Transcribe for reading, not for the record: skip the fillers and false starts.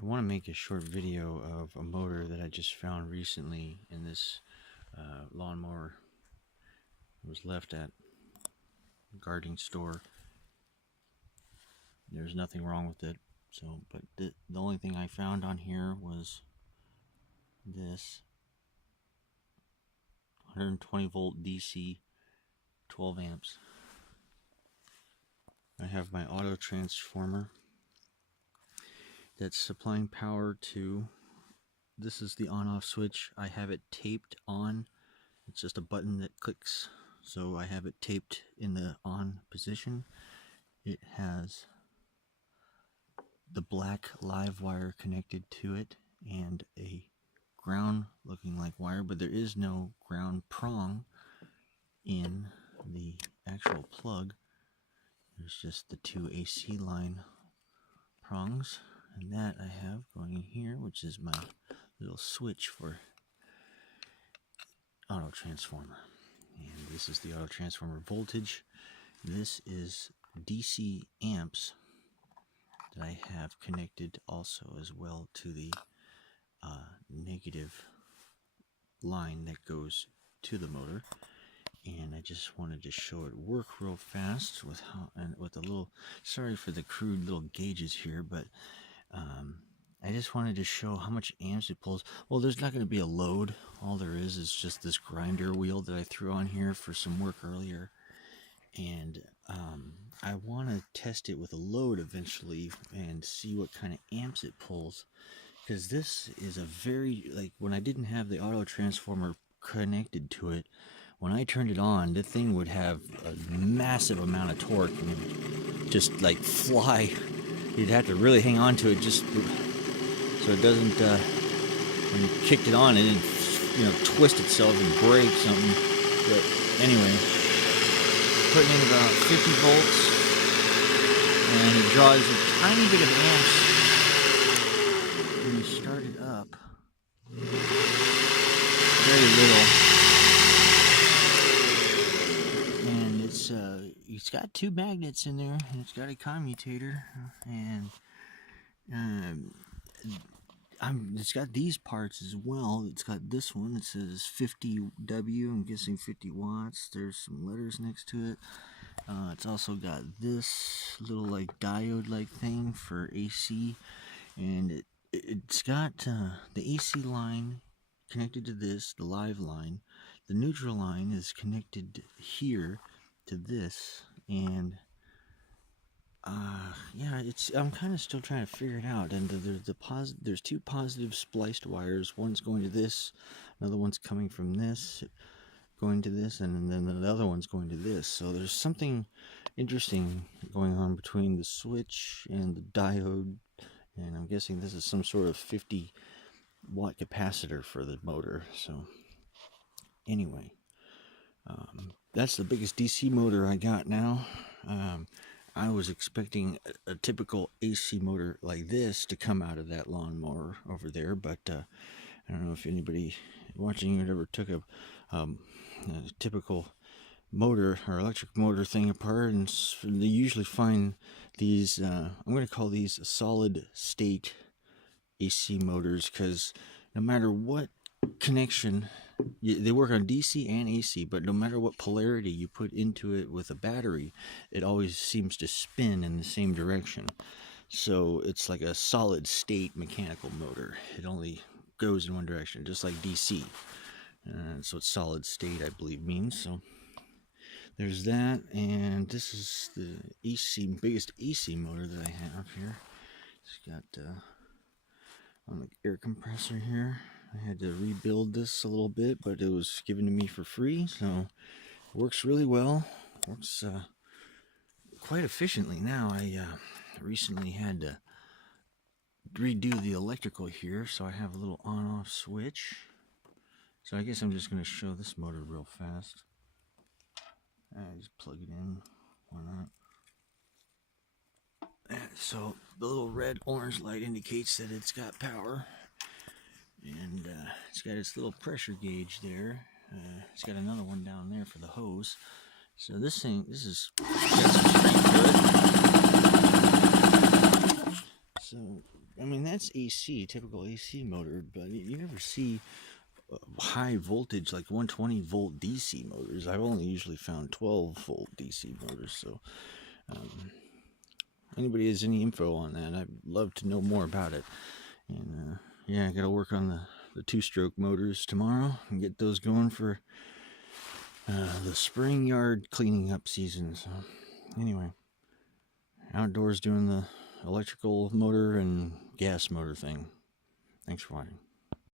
I want to make a short video of a motor that I just found recently in this lawnmower. It was left at a gardening store. There's nothing wrong with it. But the only thing I found on here was this 120 volt DC, 12 amps. I have my auto transformer that's supplying power to, this is the on-off switch. I have it taped on. It's just a button that clicks, so I have it taped in the on position. It has the black live wire connected to it and a ground looking like wire, but there is no ground prong in the actual plug. There's just the two AC line prongs, and that I have going in here, which is my little switch for auto transformer. And this is the auto transformer voltage. This is DC amps that I have connected also as well to the negative line that goes to the motor. And I just wanted to show it work real fast with a little, sorry for the crude little gauges here, but I just wanted to show how much amps it pulls. Well, there's not going to be a load. All there is just this grinder wheel that I threw on here for some work earlier. And I want to test it with a load eventually and see what kind of amps it pulls. Because this is a very, like, when I didn't have the auto transformer connected to it, when I turned it on, the thing would have a massive amount of torque and it would just like fly. You'd have to really hang on to it just so it doesn't, when you kicked it on, it didn't, twist itself and break something. But anyway, putting in about 50 volts, and it draws a tiny bit of amps when you start it up. Very little. And it's got two magnets in there, and it's got a commutator, and it's got these parts as well. It's got this one. It says 50W. I'm guessing 50 watts. There's some letters next to it. It's also got this little like diode-like thing for AC, and it's got the AC line connected to this, the live line. The neutral line is connected here to this, and yeah, I'm kind of still trying to figure it out. And there's two positive spliced wires. One's going to this, another one's coming from this, going to this, and then the other one's going to this. So there's something interesting going on between the switch and the diode, and I'm guessing this is some sort of 50 watt capacitor for the motor. So anyway, that's the biggest DC motor I got now. I was expecting a typical AC motor like this to come out of that lawnmower over there, but I don't know if anybody watching it ever took a typical motor or electric motor thing apart, and they usually find these, I'm going to call these solid state AC motors, because no matter what connection, they work on DC and AC, but no matter what polarity you put into it with a battery, it always seems to spin in the same direction. So it's like a solid state mechanical motor. It only goes in one direction, just like DC. So it's solid state, I believe, means. So there's that, and this is the biggest AC motor that I have here. It's got on the air compressor here. I had to rebuild this a little bit, but it was given to me for free, so it works really well. Works quite efficiently now. I recently had to redo the electrical here, so I have a little on-off switch. So I guess I'm just going to show this motor real fast. I just plug it in. Why not? So the little red-orange light indicates that it's got power. And it's got its little pressure gauge there. It's got another one down there for the hose. So this is got some strength to it. So I mean, that's AC, typical AC motor, but you never see high voltage like 120 volt DC motors. I've only usually found 12 volt DC motors. So anybody has any info on that, I'd love to know more about it. And yeah, I gotta work on the two-stroke motors tomorrow and get those going for the spring yard cleaning up season. So anyway, outdoors doing the electrical motor and gas motor thing. Thanks for watching.